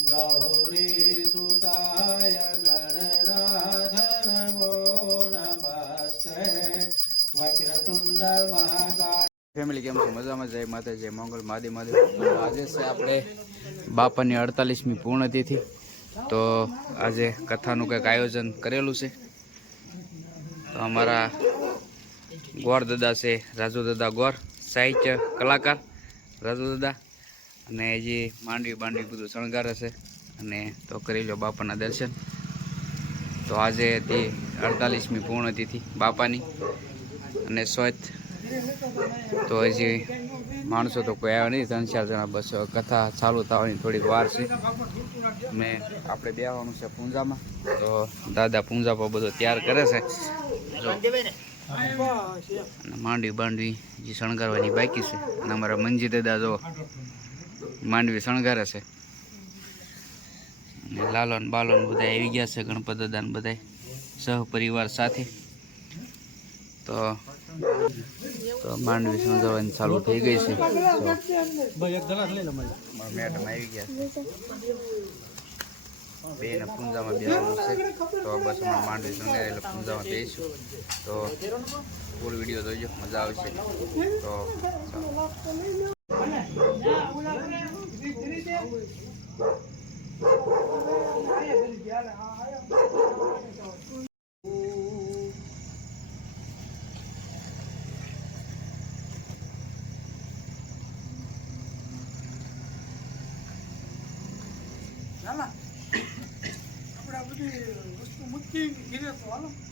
गौरी सुताय गणनाथ नमो नमस्ते वक्रतुंड महाकाय। ફેમિલી કેમ છો? મજામાં? જય માતા, જય મંગળ, મહાદેવ મહાદેવ। તો આજે છે આપણે બાપાની 48મી પૂર્ણતિથિ। તો આજે કથાનું કંઈક આયોજન કરેલું છે। તો અમારા ગોર દાદા છે, રાજુ દાદા ગોર, સાહિત્ય કલાકાર રાજુ દાદા, અને જે માંડવી બાંડવી બધું શણગારે છે। અને તો કરી લો બાપાના દર્શન। તો આજે હતી 48મી પૂર્ણતિથિ બાપાની અને સ્વચ્છ। તો હજી માણસો તો કોઈ આવ્યા નહીં, 3-4 જણા બસ કથા ચાલુ થવાની થોડીક વાર છે। ને આપણે બેસવાનું છે પૂંજામાં। તો દાદા પૂંજા પર બધો તૈયાર કરે છે જો, અને માંડવી બાંડવી જે શણગારવાની બાકી છે। અને અમારા મંજી દાદા જો માંડવી શણગારે છે, અને લાલોન બાલોન બધા આવી ગયા છે, ગણપત દાદા ને બધા સહપરિવાર સાથે। તો માંડવી શણગારવાની ચાલુ થઈ ગઈ છે। મેડમ આવી ગયા છે, બેને પૂંજામાં બેસવાનું છે। તો બસ હમણાં માંડવી શણગારે એટલે પૂંજામાં બેસીશું। તો ફૂલ વિડીયો જોઈજો, મજા આવશે। તો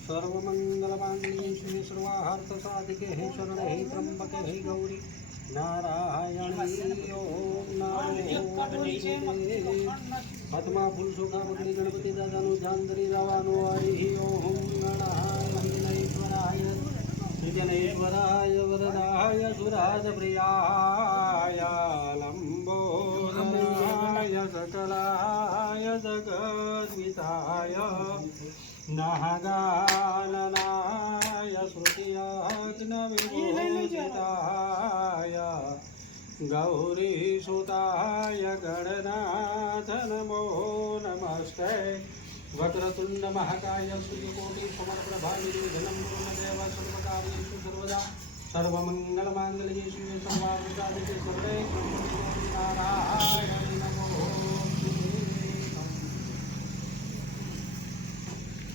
सर्वमंगलमांगल्ये शिवे सर्वार्थसाधिके हे शरणे हे त्र्यंबके हे गौरी नारायणी ओम नमो आत्मा फूल सुखा बगड़ी गणपति दादानु जानदरी रावानु हरि ओम गणाय सिद्धनेश्वराय वरदाय सुराज प्रियाय लंबोदराय सकलाय जगद्विताय नागाननाय श्रुतियाज्ञविभूषिताय गौरीसुताय गणनाथ नमो नमस्ते वक्रतुंड महाकाय सूर्यकोटि समप्रभा निर्विघ्नं कुरु देव सर्वकार्येषु सर्वदा सर्वमंगलमांगल्ये शिवे सर्वार्थसाधिके शरणे नारायणी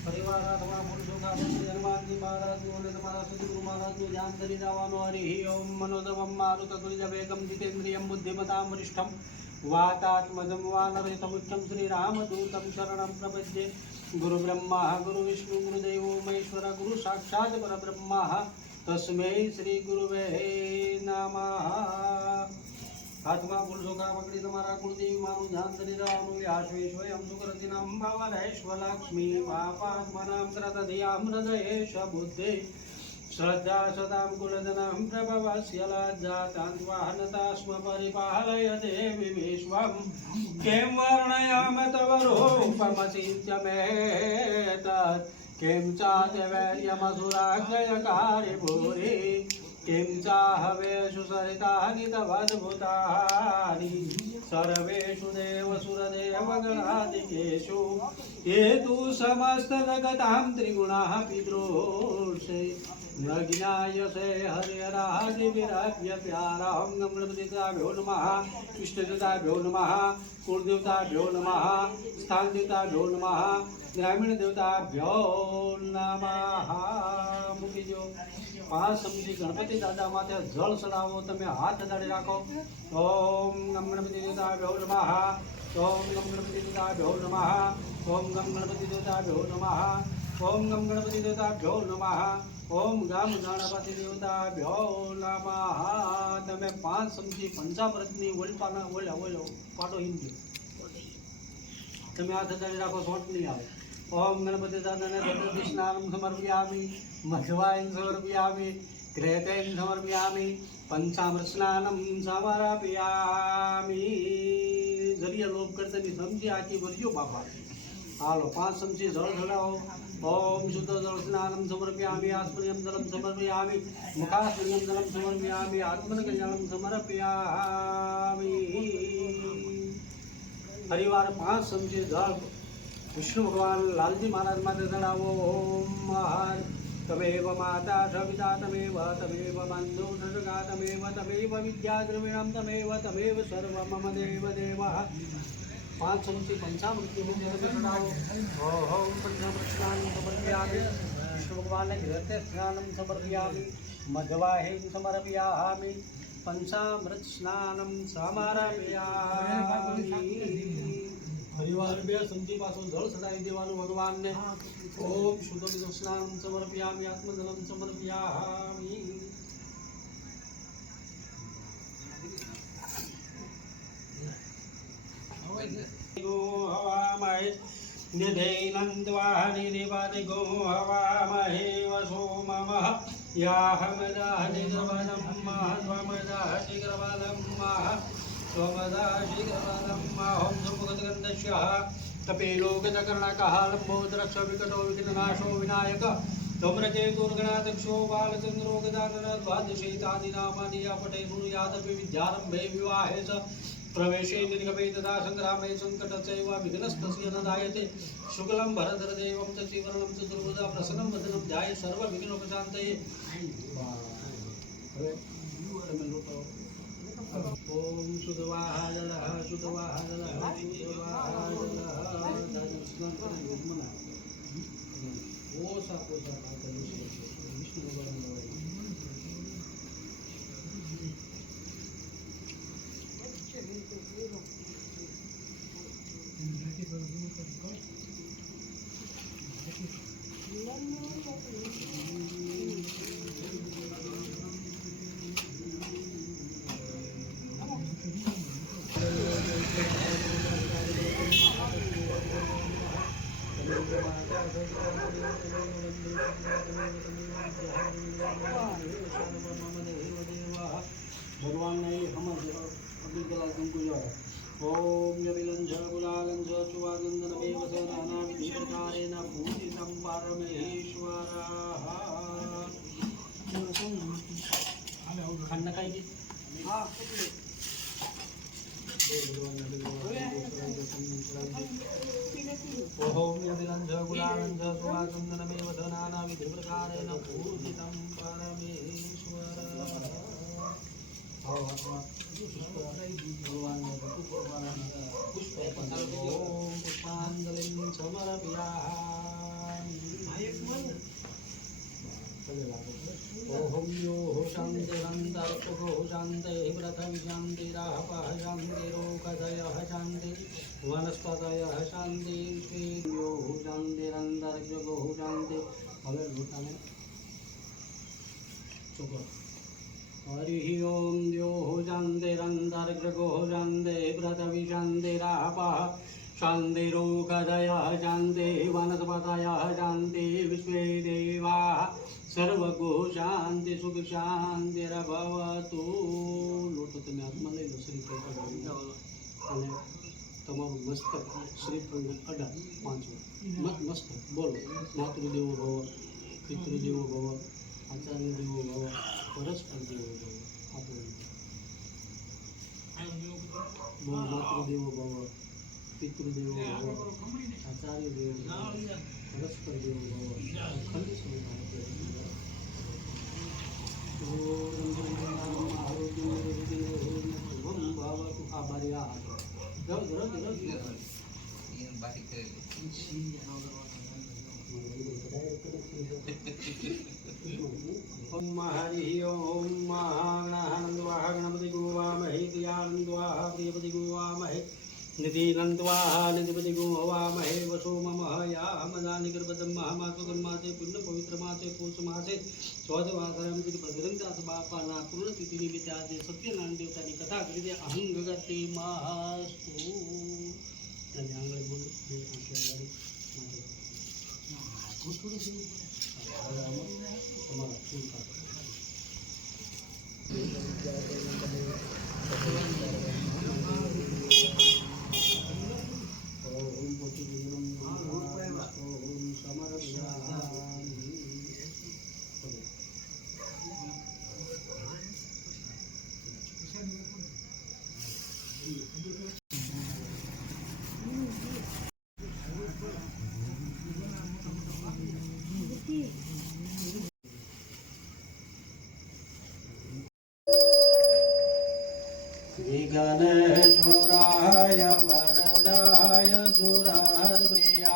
परिवार अथवा पुरुषों का हनुमान जी महाराज ने तुम्हारा सदगुरु महाराज ने ध्यान धरी रावानो हरि ओम मनोदमं मारुततुल्यवेगं जितेन्द्रियं बुद्धिमतां वरिष्ठं वातात्मजं वानरहितमुच्चं श्रीरामदूतं शरणं प्रपद्ये। गुरु ब्रह्मा गुरु विष्णु गुरुदेवो महेश्वर गुरु साक्षात् परब्रह्म तस्मै श्री गुरुवे नमः। आत्मा पुरुषों पकड़ी तुम्हारा कुलदेव मानु ध्यान धरी रावणु व्याश्वेश्वयं सुकृतिनं भवनैश्वलक्ष्मी पापात्मनां कृतधियां हृदयेश बुद्धे श्रद्धा सदां कुलधनं प्रभवस्य लज्जातान्त्वाहनता स्म परिपालय देवि विश्वं किं वर्णयाम तव रूपमचिन्त्यमेतत् किं चातिवीर्यमसुराक्षयकारि भूरि किं चाहवेषु सरितानि तवद्भुतानि सर्वेषु देवसुरदेवगणादिकेषु ये तु समस्तजगतां त्रिगुणाः पितॄषे न ज्ञायसे हरिहरादिविरभ्य प्यारां गणपतिदेवताभ्यो नमः इष्टदेवताभ्यो नमः कुलदेवताभ्यो नमः स्थानदेवताभ्यो नमः ग्रामीणदेवताभ्यो नमः। मुकीजो 5 समझी गणपति दादा माथे जल चढ़ावो, तमे हाथ अडाड़ी राखो। ओम गम गणपति देवताभ्यो नमः ओम गम गणपति देवताभ्यो नमः ओम गम गणपति देवताभ्यो नमः ओम गम गणपति देवताभ्यो नमः ओम गम गणपति देवताभ्यो नमः। तमे 5 समझी पंचामृतनी ओलपाना ओला ओलो पाटो हिंदी तमे हाथ अडाड़ी राखो, सोट नहीं आवे। ओम गणपति दादा ने दधस्नानं समर्पयामि, मध्वायं समर्पयामि, घृतं समर्पयामि, पंचामृत स्नानं समर्पयामि। जरिया लोभ करते नहीं समझी आकी बरजो बाबा। हालो 5 चमची जल चढ़ाओ। ओम शुद्ध जल स्नानं समर्पयामि, आस्मनीयं जलं समर्पयामि, मुखास्मनीयं जलं समर्पयामि, आत्मनकल्याणं समर्पयामि। हरिवार 5 चमचे जल विष्णु भगवान लालजी महाराज माते चढ़ावो। ओम महान तमेव माता सविता तमेव तमेव बंधु सगा तमेव तमेव विद्या द्रविणम तमेव तमेव सर्व मम देव देवः। 5 चमचे पंचामृत चढ़ावो। ओम पंचामृत समर्पयामि। विष्णु भगवान हृदय स्नानं समर्पयामि। मध्वाहे समर्पयामि। पंचामृत स्नानं समर्पयामि। हरिवार 2 चमचीपासून जळ चढावी देवानु भगवानने। ओम शुद्धम स्नानं समर्पयामि। आत्मजलं समर्पयामि। गो हवामहे निधैनन्द्वानि निवादि गो हवामहे वसो ममः याहमदाधिग्रवनं महत्वमदाधिग्रवनं मह स्वमदाधिग्रवनं महं सुमुखगन्धस्य कपिलोकतकर्णकः लम्बोदरक्ष विकटो विघ्ननाशो विनायक धूम्रके दुर्गणाध्यक्षो बालचन्द्रो गदाधरद्वादशैतानि अपटे शृणुयादपि विद्यारम्भे विवाहे च प्रवेशे निर्गमे तदा संग्रामे संकटचैव विघ्नस्तस्य न जायते। शुक्लं भरधरदेवं च श्रीवर्णं च दुर्गदा प्रसन्नं वदनं ध्याये सर्वविघ्नोपशान्तये। ओम शुद्धवाहा जलः शुद्धवाहा जलः शुद्धवाहा जलः। ओसा पोसा विष्णु भगवान। भगवान ने हम अभी जला तुमको जो है। ओम यविलंझ गुलालंझ चुवागंधनमेव स नानाविधि प्रकारेण पूजितं परमेश्वरः। खाना खाएगी। हाँ ओम यविलंझ गुलालंझ चुवागंधनमेव स नानाविधि प्रकारेण पूजितं परमेश्वरः। पुष्पांजलिं समर्पयामि। ओम यो शान्तिरन्तरिक्षो शान्तिः पृथिवी शान्तिरापः शान्तिरोगधयः शान्तिः वनस्पतयः शान्तिः। यो शान्तिरन्तरिक्षो शान्तिः। हमें लूटाने चुप। हरिः ओम द्योः शान्तिरन्तरिक्षो शान्तिः पृथिवी शान्तिरापः शान्तिरोगधयः शान्तिः वनस्पतयः शान्तिः विश्वे देवाः सर्वगो शांति सुख शांतिरभवतु। लोटो તમે હાથમાં લઈ લો શ્રીફળ અને તમારું મસ્તક શ્રીફળને અડા 5 મસ્તક બોલો માતૃદેવો ભવ પિતૃદેવો ભવ આચાર્ય દેવો ભવ પરસ્પર દેવો ભવ. આપણે માતૃદેવો ભવ પિતૃદેવો ભવ આચાર્ય દેવો ભવ પરસ્પર દેવો ભવ અખંડ સ્વરૂપ ओम हरि ओम महानंदवाह गणपति गोवामहे प्रियानंदवाह प्रियपति गोवामहे निधिनंदवाह निधिपति गोवामहे वसो मम या मदानि गर्भदं महामासुकर्मासे पुण्य पवित्र मासे पूष मासे चौदवासरम भद्रंदास बापाना पूर्ण तिथि निमित्तादे सत्यनारायण देवतानी कथा करी दे अहं गगते महास्तु. અને આંગળે બોલો બે આંગળે તમારા ફૂલ કાઢો. ઓમ પોતી ગુરમ ઓમ સમરભ્યામિ. नादाय सुरहृदप्रियाय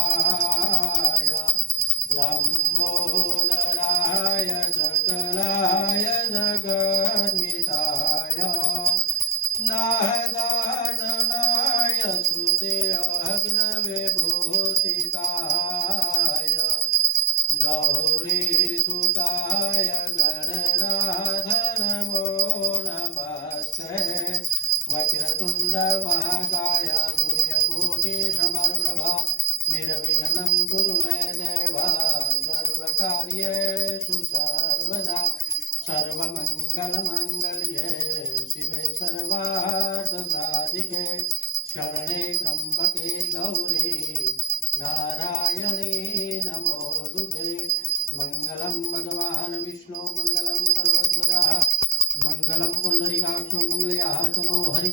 लम्बोदराय सकलाय जगन्मिताय नादाननाय सुते अग्नविभूषिताय गौरीसुताय गणनाथ नमो नमस्ते वक्रतुण्ड महाकाय सूर्यकोटिसमप्रभा निर्विघ्नं कुरु मे देव सर्वकार्येषु सर्वदा सर्वमङ्गलमाङ्गल्ये शिवे सर्वार्थसाधिके शरणे त्र्यम्बके गौरी नारायणी नमोऽस्तुते मङ्गलं भगवान् विष्णु मङ्गलं गरुडध्वजः मङ्गलं पुण्डरीकाक्षो मङ्गलयातनो हरि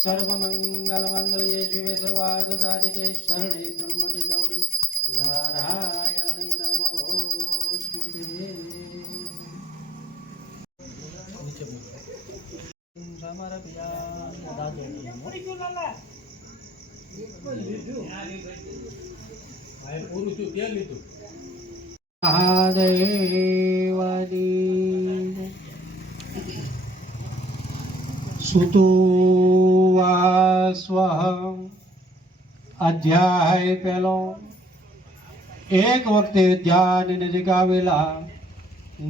सर्वमङ्गलमाङ्गल्ये शिवे सर्वार्थसाधिके शरणे त्र्यम्बके गौरी नारायणी नमोऽस्तुते महादेवादी सुतुवास्वः અધ્યાય પહેલો એક વખતે ધ્યાન નજીક આવેલા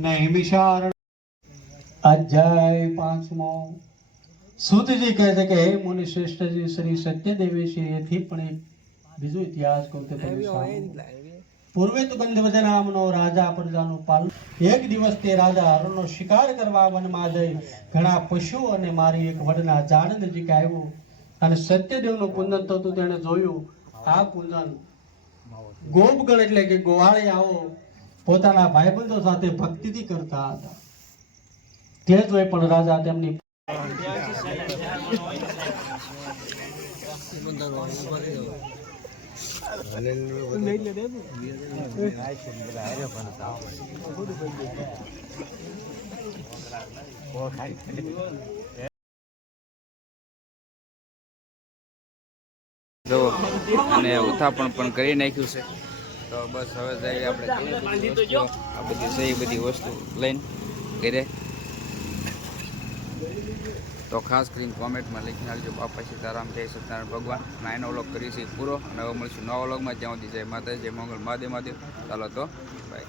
નૈમિષારણ્ય અધ્યાય 5મો સુતજી કહે છે કે હે મુનિ શ્રેષ્ઠજી શ્રી સત્યદેવેશીએથી પણ એક બીજો ઇતિહાસ કહું કે તમે સાંભળો. પૂર્વે તો બંધવજ નામનો રાજા પ્રજાનું પાલન. એક દિવસ તે રાજા હરણનો શિકાર કરવા વનમાં જઈ ઘણા પશુઓ અને મારી એક વડના ઝાડ નજીક આવ્યો અને સત્યદેવનું કુંદન થતું તેણે જોયું. આ કુંદન ગોપગણ એટલે કે ગોવાળિયાઓ પોતાના ભાઈબંધો સાથે ભક્તિથી કરતા હતા. તે જોઈ પણ રાજા તેમની જો અને ઉથાપણ પણ કરી નાખ્યું છે. તો બસ હવે જઈએ આપણે આ બધી છે એ બધી વસ્તુ લઈને ઘરે. તો ખાસ કરીને કોમેન્ટમાં લખીને આવજો બાપા સીતારામ જય સત્યનારાયણ ભગવાન. અને એનો વ્લોગ કરીશું પૂરો અને હવે મળીશું નવા વ્લોગમાં. જ્યાં સુધી જય માતા જય મંગળ મહાદેવ મહાદેવ. ચાલો તો બાય.